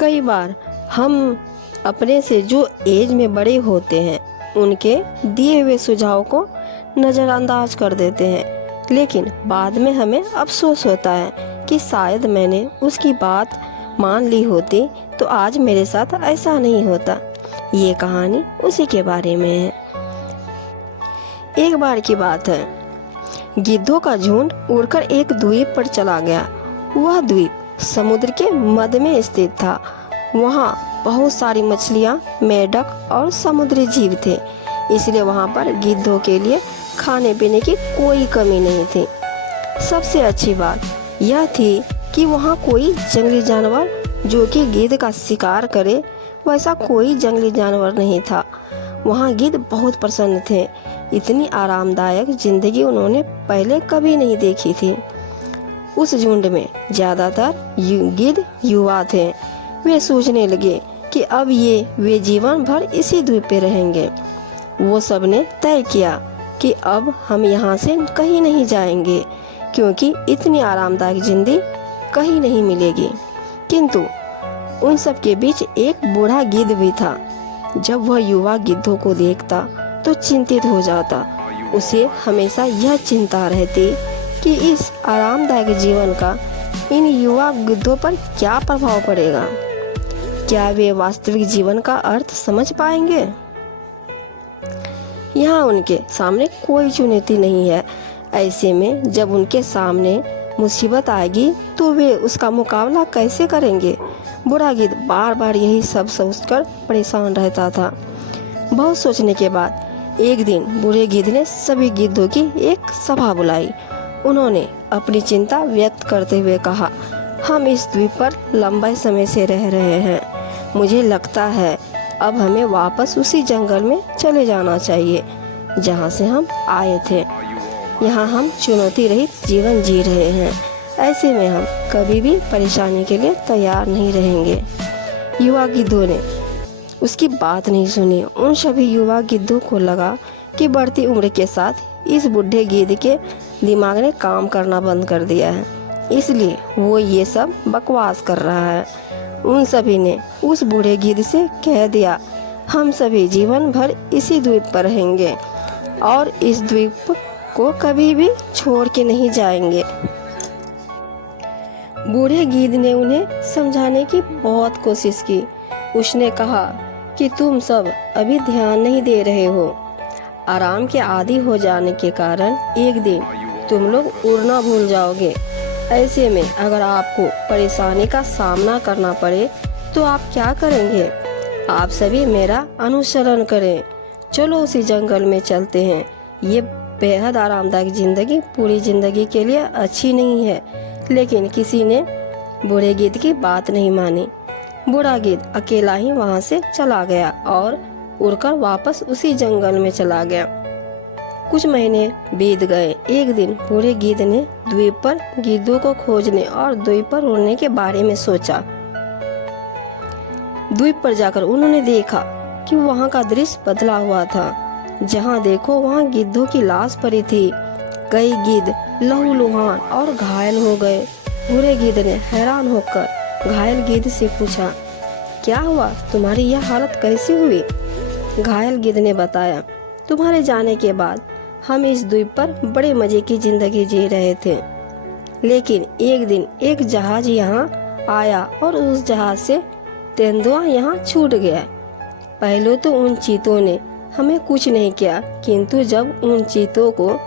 कई बार हम अपने से जो एज में बड़े होते हैं उनके दिए हुए सुझाव को नज़रअंदाज कर देते हैं, लेकिन बाद में हमें अफसोस होता है कि शायद मैंने उसकी बात मान ली होती तो आज मेरे साथ ऐसा नहीं होता। ये कहानी उसी के बारे में है। एक बार की बात है, गिद्धों का झुंड उड़कर एक द्वीप पर चला गया। वह द्वीप समुद्र के मध्य में स्थित था। वहाँ बहुत सारी मछलियाँ, मेंढक और समुद्री जीव थे, इसलिए वहाँ पर गिद्धों के लिए खाने पीने की कोई कमी नहीं थी। सबसे अच्छी बात यह थी कि वहाँ कोई जंगली जानवर जो कि गिद्ध का शिकार करे वैसा कोई जंगली जानवर नहीं था। वहाँ गिद्ध बहुत प्रसन्न थे। इतनी आरामदायक जिंदगी उन्होंने पहले कभी नहीं देखी थी। उस झुंड में ज़्यादातर गिद्ध युवा थे। वे सोचने लगे कि अब वे जीवन भर इसी द्वीप पे रहेंगे। वो सब ने तय किया कि अब हम यहाँ से कहीं नहीं जाएंगे, क्योंकि इतनी आरामदायक जिंदगी कहीं नहीं मिलेगी। किंतु उन सब के बीच एक बूढ़ा गिद्ध भी था। जब वह युवा गिद्धों को देखता तो चिंतित हो जाता। उसे हमेशा यह चिंता रहती कि इस आरामदायक जीवन का इन युवा गिद्धों पर क्या प्रभाव पड़ेगा। क्या वे वास्तविक जीवन का अर्थ समझ पाएंगे? यहाँ उनके सामने कोई चुनौती नहीं है। ऐसे में जब उनके सामने मुसीबत आएगी तो वे उसका मुकाबला कैसे करेंगे? बूढ़ा गिद्ध बार बार यही सब सोचकर परेशान रहता था। बहुत सोचने के बाद एक दिन बूढ़े गिद्ध ने सभी गिद्धों की एक सभा बुलाई। उन्होंने अपनी चिंता व्यक्त करते हुए कहा, हम इस द्वीप पर लंबे समय से रह रहे हैं। मुझे लगता है अब हमें वापस उसी जंगल में चले जाना चाहिए जहाँ से हम आए थे। यहाँ हम चुनौती रहित जीवन जी रहे हैं। ऐसे में हम कभी भी परेशानी के लिए तैयार नहीं रहेंगे। युवा गिद्धों ने उसकी बात नहीं सुनी। उन सभी युवा गिद्धों को लगा कि बढ़ती उम्र के साथ इस बूढ़े गिद्ध के दिमाग ने काम करना बंद कर दिया है, इसलिए वो ये सब बकवास कर रहा है। उन सभी ने उस बूढ़े गिद्ध से कह दिया, हम सभी जीवन भर इसी द्वीप पर रहेंगे और इस द्वीप को कभी भी छोड़ के नहीं जाएंगे। बूढ़े गिद्ध ने उन्हें समझाने की बहुत कोशिश की। उसने कहा कि तुम सब अभी ध्यान नहीं दे रहे हो। आराम के आदी हो जाने के कारण एक दिन तुम लोग उड़ना भूल जाओगे। ऐसे में अगर आपको परेशानी का सामना करना पड़े तो आप क्या करेंगे? आप सभी मेरा अनुसरण करें। चलो उसी जंगल में चलते हैं। ये बेहद आरामदायक जिंदगी पूरी जिंदगी के लिए अच्छी नहीं है। लेकिन किसी ने बूढ़े गिद्ध की बात नहीं मानी। बूढ़ा गिद्ध अकेला ही वहाँ से चला गया और उड़कर वापस उसी जंगल में चला गया। कुछ महीने बीत गए। एक दिन बूढ़े गिद्ध ने द्वीप पर गिद्धों को खोजने और द्वीप पर उड़ने के बारे में सोचा। द्वीप पर जाकर उन्होंने देखा कि वहाँ का दृश्य बदला हुआ था। जहाँ देखो वहाँ गिद्धों की लाश पड़ी थी। कई गिद्ध लहूलुहान और घायल हो गए। बूढ़े गिद्ध ने हैरान होकर घायल गिद्ध से पूछा, क्या हुआ? तुम्हारी यह हालत कैसी हुई? घायल गिद्ध ने बताया, तुम्हारे जाने के बाद हम इस द्वीप पर बड़े मजे की जिंदगी जी रहे थे, लेकिन एक दिन एक जहाज यहाँ आया और उस जहाज से तेंदुआ यहाँ छूट गया। पहले तो उन चीतों ने हमें कुछ नहीं किया, किंतु जब उन चीतों को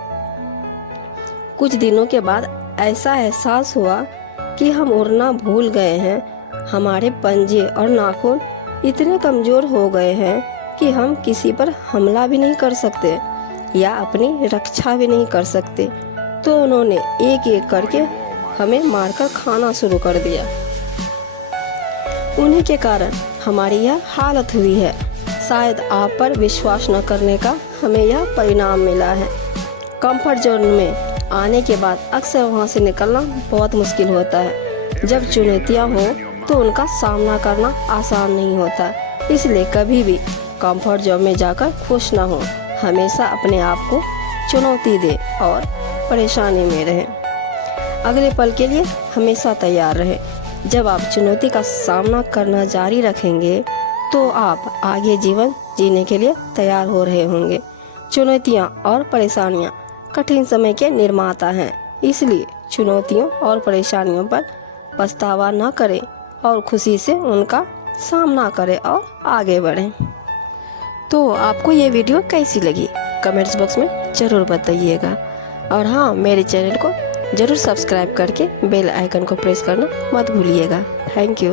कुछ दिनों के बाद ऐसा एहसास हुआ कि हम उड़ना भूल गए हैं। हमारे पंजे और नाखून इतने कमजोर हो गए हैं कि हम किसी पर हमला भी नहीं कर सकते या अपनी रक्षा भी नहीं कर सकते। तो उन्होंने एक एक करके हमें मारकर खाना शुरू कर दिया। उन्हीं के कारण हमारी यह हालत हुई है। शायद आप पर विश्वास न करने का हमें यह परिणाम मिला है। कंफर्ट जोन में आने के बाद अक्सर वहाँ से निकलना बहुत मुश्किल होता है। जब चुनौतियाँ हो तो उनका सामना करना आसान नहीं होता। इसलिए कभी भी कंफर्ट जोन में जाकर खुश ना हो। हमेशा अपने आप को चुनौती दे और परेशानी में रहे। अगले पल के लिए हमेशा तैयार रहे। जब आप चुनौती का सामना करना जारी रखेंगे तो आप आगे जीवन जीने के लिए तैयार हो रहे होंगे। चुनौतियाँ और परेशानियाँ कठिन समय के निर्माता हैं, इसलिए चुनौतियों और परेशानियों पर पछतावा न करें और खुशी से उनका सामना करें और आगे बढ़ें। तो आपको ये वीडियो कैसी लगी कमेंट्स बॉक्स में ज़रूर बताइएगा। और हाँ, मेरे चैनल को ज़रूर सब्सक्राइब करके बेल आइकन को प्रेस करना मत भूलिएगा। Thank you.